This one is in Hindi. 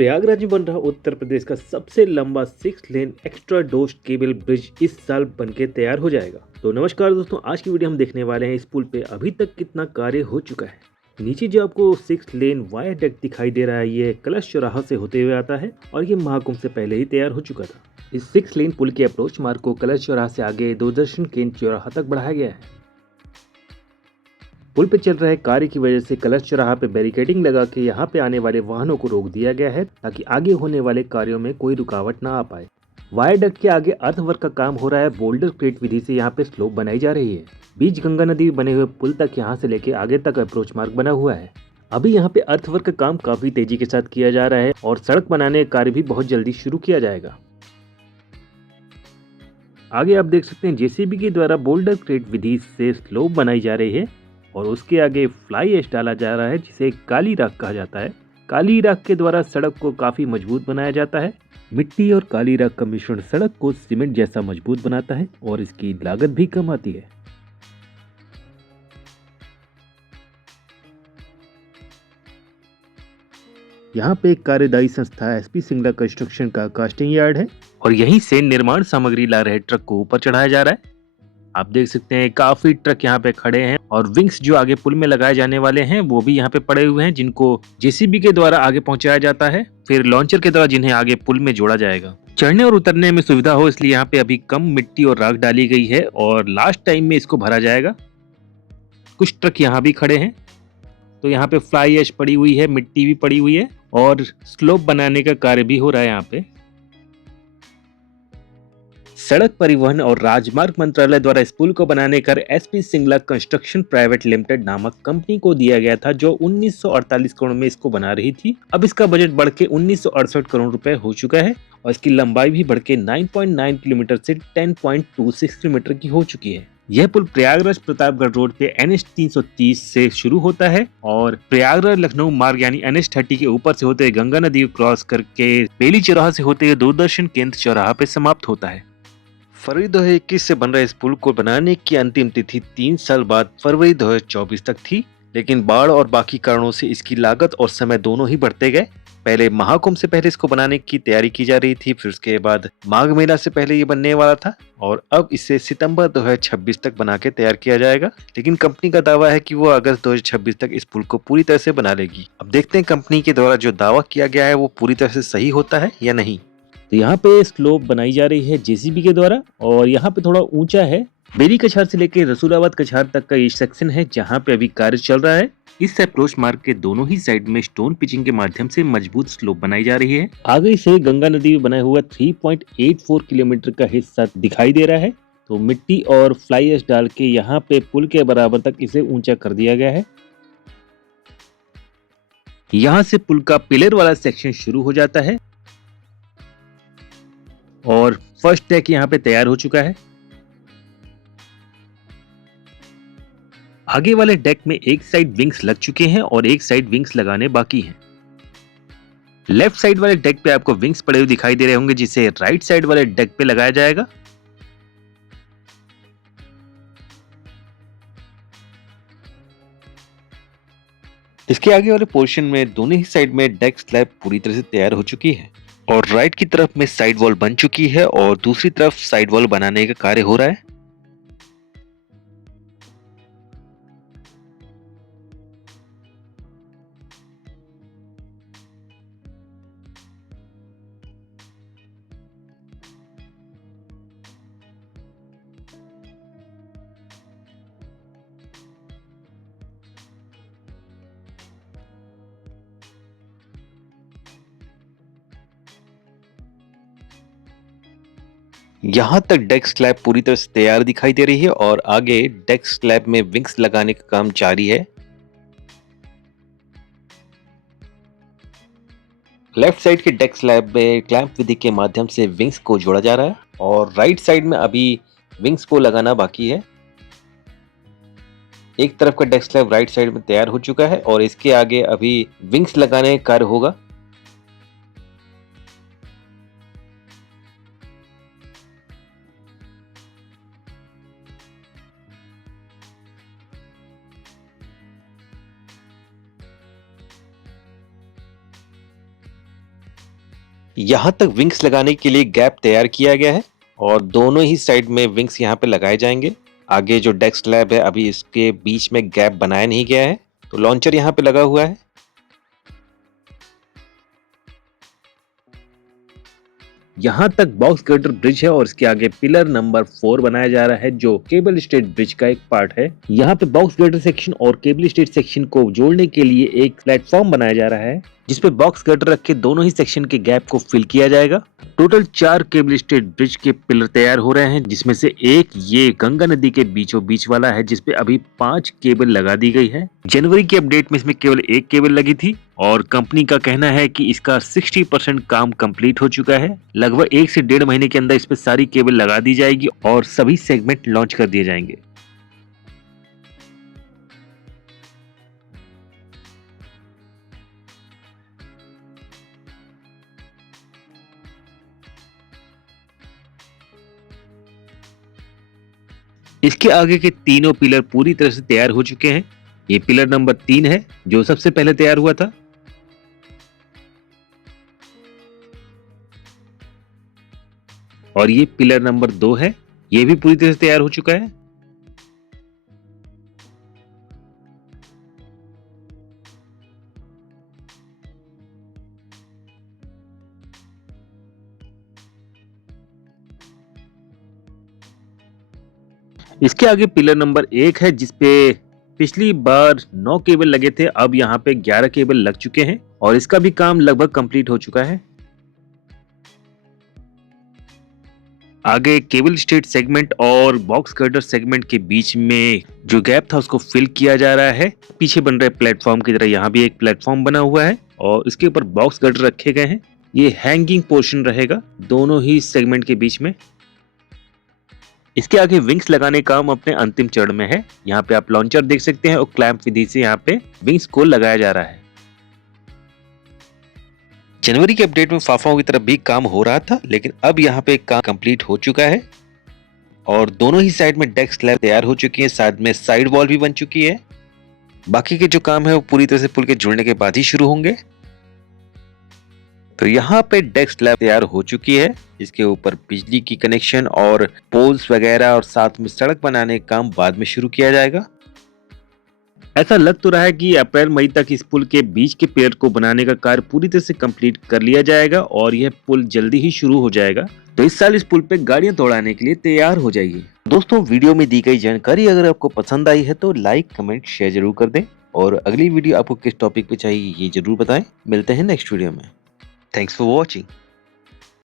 प्रयागराज में बन रहा उत्तर प्रदेश का सबसे लंबा 6 लेन एक्स्ट्रा डोस्ट केबल ब्रिज इस साल बनके तैयार हो जाएगा। तो नमस्कार दोस्तों, आज की वीडियो हम देखने वाले हैं इस पुल पे अभी तक कितना कार्य हो चुका है। नीचे जो आपको 6 लेन वायाडक्ट दिखाई दे रहा है, ये कलश चौराहा से होते हुए आता है और ये महाकुंभ से पहले ही तैयार हो चुका था। इस 6 लेन पुल के अप्रोच मार्ग को कलश चौराहा से आगे दूरदर्शन केंद्र चौराहा तक बढ़ाया गया है। पुल पे चल रहे कार्य की वजह से कलश चौराहा पे बैरिकेडिंग लगा के यहाँ पे आने वाले वाहनों को रोक दिया गया है ताकि आगे होने वाले कार्यों में कोई रुकावट ना आ पाए। वायरडक्ट के आगे अर्थवर्क का काम हो रहा है। बोल्डर क्रेट विधि से यहाँ पे स्लोप बनाई जा रही है। बीच गंगा नदी बने हुए पुल तक यहाँ से लेके आगे तक अप्रोच मार्ग बना हुआ है। अभी यहाँ पे अर्थवर्क का काम काफी तेजी के साथ किया जा रहा है और सड़क बनाने का कार्य भी बहुत जल्दी शुरू किया जाएगा। आगे आप देख सकते हैं जेसीबी के द्वारा बोल्डर क्रेट विधि से स्लोप बनाई जा रही है और उसके आगे फ्लाई ऐश डाला जा रहा है जिसे काली राख कहा जाता है। काली राख के द्वारा सड़क को काफी मजबूत बनाया जाता है। मिट्टी और काली राख का मिश्रण सड़क को सीमेंट जैसा मजबूत बनाता है और इसकी लागत भी कम आती है। यहाँ पे एक कार्यदायी संस्था एसपी सिंगला कंस्ट्रक्शन का कास्टिंग यार्ड है और यहीं से निर्माण सामग्री ला रहे ट्रक को ऊपर चढ़ाया जा रहा है। आप देख सकते हैं काफी ट्रक यहाँ पे खड़े हैं और विंग्स जो आगे पुल में लगाए जाने वाले हैं वो भी यहाँ पे पड़े हुए हैं, जिनको जेसीबी के द्वारा आगे पहुंचाया जाता है, फिर लॉन्चर के द्वारा जिन्हें आगे पुल में जोड़ा जाएगा। चढ़ने और उतरने में सुविधा हो इसलिए यहाँ पे अभी कम मिट्टी और राख डाली गई है और लास्ट टाइम में इसको भरा जाएगा। कुछ ट्रक यहाँ भी खड़े हैं, तो यहाँ पे फ्लाई ऐश पड़ी हुई है, मिट्टी भी पड़ी हुई है और स्लोप बनाने का कार्य भी हो रहा है। यहाँ पे सड़क परिवहन और राजमार्ग मंत्रालय द्वारा इस पुल को बनाने कर SP Singla construction private limited नामक कंपनी को दिया गया था, जो 1948 करोड़ में इसको बना रही थी। अब इसका बजट बढ़ के 1968 करोड़ रुपए हो चुका है और इसकी लंबाई भी बढ़ के 9.9 किलोमीटर से 10.26 किलोमीटर की हो चुकी है। यह पुल प्रयागराज प्रतापगढ़ रोड पे NH 330 से शुरू होता है और प्रयागराज लखनऊ मार्ग यानी NH 30 के ऊपर से होते हुए गंगा नदी क्रॉस करके बेली चौराहा से होते हुए दूरदर्शन केंद्र चौराहा पे समाप्त होता है। फरवरी 2021 से बन रहे इस पुल को बनाने की अंतिम तिथि 3 साल बाद फरवरी 2024 तक थी, लेकिन बाढ़ और बाकी कारणों से इसकी लागत और समय दोनों ही बढ़ते गए। पहले महाकुंभ से पहले इसको बनाने की तैयारी की जा रही थी, फिर उसके बाद माघ मेला से पहले ये बनने वाला था और अब इसे सितंबर 2026 तक बना के तैयार किया जाएगा। लेकिन कंपनी का दावा है कि वो अगस्त 2026 तक इस पुल को पूरी तरह से बना लेगी। अब देखते हैं कंपनी के द्वारा जो दावा किया गया है वो पूरी तरह से सही होता है या नहीं। तो यहाँ पे स्लोप बनाई जा रही है जेसीबी के द्वारा और यहाँ पे थोड़ा ऊंचा है। बेरी कछार से लेकर रसूलाबाद कछार तक का ये सेक्शन है जहाँ पे अभी कार्य चल रहा है। इस अप्रोच मार्ग के दोनों ही साइड में स्टोन पिचिंग के माध्यम से मजबूत स्लोप बनाई जा रही है। आगे से गंगा नदी में बना हुआ 3.84 किलोमीटर का हिस्सा दिखाई दे रहा है, तो मिट्टी और फ्लाई ऐश डाल के यहाँ पे पुल के बराबर तक इसे ऊंचा कर दिया गया है। यहाँ से पुल का पिलर वाला सेक्शन शुरू हो जाता है और फर्स्ट डेक यहाँ पे तैयार हो चुका है। आगे वाले डेक में एक साइड विंग्स लग चुके हैं और एक साइड विंग्स लगाने बाकी हैं। लेफ्ट साइड वाले डेक पे आपको विंग्स पड़े हुए दिखाई दे रहे होंगे, जिसे राइट साइड वाले डेक पे लगाया जाएगा। इसके आगे वाले पोर्शन में दोनों ही साइड में डेक स्लैब पूरी तरह से तैयार हो चुकी है और राइट की तरफ में साइड वॉल बन चुकी है और दूसरी तरफ साइड वॉल बनाने का कार्य हो रहा है। यहाँ तक डेक स्लैब पूरी तरह से तैयार दिखाई दे रही है और आगे डेक स्लैब में विंग्स लगाने का काम जारी है। लेफ्ट साइड के डेक स्लैब में क्लैंप विधि के माध्यम से विंग्स को जोड़ा जा रहा है और राइट साइड में अभी विंग्स को लगाना बाकी है। एक तरफ का डेक स्लैब राइट साइड में तैयार हो चुका है और इसके आगे अभी विंग्स लगाने का कार्य होगा। यहाँ तक विंग्स लगाने के लिए गैप तैयार किया गया है और दोनों ही साइड में विंग्स यहाँ पे लगाए जाएंगे। आगे जो डेक स्लैब है अभी इसके बीच में गैप बनाया नहीं गया है, तो लॉन्चर यहाँ पे लगा हुआ है। यहाँ तक बॉक्स गर्डर ब्रिज है और इसके आगे पिलर नंबर 4 बनाया जा रहा है जो केबल स्टेट ब्रिज का एक पार्ट है। यहाँ पे बॉक्स गर्डर सेक्शन और केबल स्टेट सेक्शन को जोड़ने के लिए एक प्लेटफॉर्म बनाया जा रहा है जिसपे बॉक्स गर्डर रख के दोनों ही सेक्शन के गैप को फिल किया जाएगा। टोटल 4 केबल स्टेट ब्रिज के पिलर तैयार हो रहे हैं, जिसमें से एक ये गंगा नदी के बीचों बीच वाला है जिसपे अभी 5 केबल लगा दी गई है। जनवरी की अपडेट में इसमें केवल एक केबल लगी थी और कंपनी का कहना है कि इसका 60% काम कंप्लीट हो चुका है। लगभग 1 से 1.5 महीने के अंदर इस पे सारी केबल लगा दी जाएगी और सभी सेगमेंट लॉन्च कर दिए जाएंगे। इसके आगे के तीनों पिलर पूरी तरह से तैयार हो चुके हैं। ये पिलर नंबर 3 है जो सबसे पहले तैयार हुआ था। और ये पिलर नंबर 2 है, ये भी पूरी तरह से तैयार हो चुका है। इसके आगे पिलर नंबर 1 है जिसपे पिछली बार 9 केबल लगे थे, अब यहाँ पे 11 केबल लग चुके हैं और इसका भी काम लगभग कंप्लीट हो चुका है। आगे केबल स्टेट सेगमेंट और बॉक्स गर्डर सेगमेंट के बीच में जो गैप था उसको फिल किया जा रहा है। पीछे बन रहे प्लेटफॉर्म की तरह यहाँ भी एक प्लेटफॉर्म बना हुआ है और इसके ऊपर बॉक्स गर्डर रखे गए हैं। ये हैंगिंग पोर्शन रहेगा दोनों ही सेगमेंट के बीच में। इसके आगे विंग्स लगाने का काम अपने अंतिम चरण में है। यहाँ पे आप लॉन्चर देख सकते हैं और क्लैंप विधि से यहाँ पे विंग्स को लगाया जा रहा है। जनवरी के अपडेट में फाफाओं की तरफ भी काम हो रहा था, लेकिन अब यहाँ पे काम कंप्लीट हो चुका है और दोनों ही साइड में डेक स्लैब तैयार हो चुकी है, साथ में साइड वॉल भी बन चुकी है। बाकी के जो काम है वो पूरी तरह से पुल के जुड़ने के बाद ही शुरू होंगे। तो यहाँ पे डेक स्लैब तैयार हो चुकी है, इसके ऊपर बिजली की कनेक्शन और पोल्स वगैरह और साथ में सड़क बनाने का काम बाद में शुरू किया जाएगा। ऐसा लग तो रहा है कि अप्रैल मई तक इस पुल के बीच के पिलर को बनाने का कार्य पूरी तरह से कंप्लीट कर लिया जाएगा और यह पुल जल्दी ही शुरू हो जाएगा। तो इस साल इस पुल पे गाड़ियां दौड़ाने के लिए तैयार हो जाइए। दोस्तों, वीडियो में दी गई जानकारी अगर आपको पसंद आई है तो लाइक कमेंट शेयर जरूर कर दें और अगली वीडियो आपको किस टॉपिक पे चाहिए ये जरूर बताएं। मिलते हैं नेक्स्ट वीडियो में। Thanks for watching.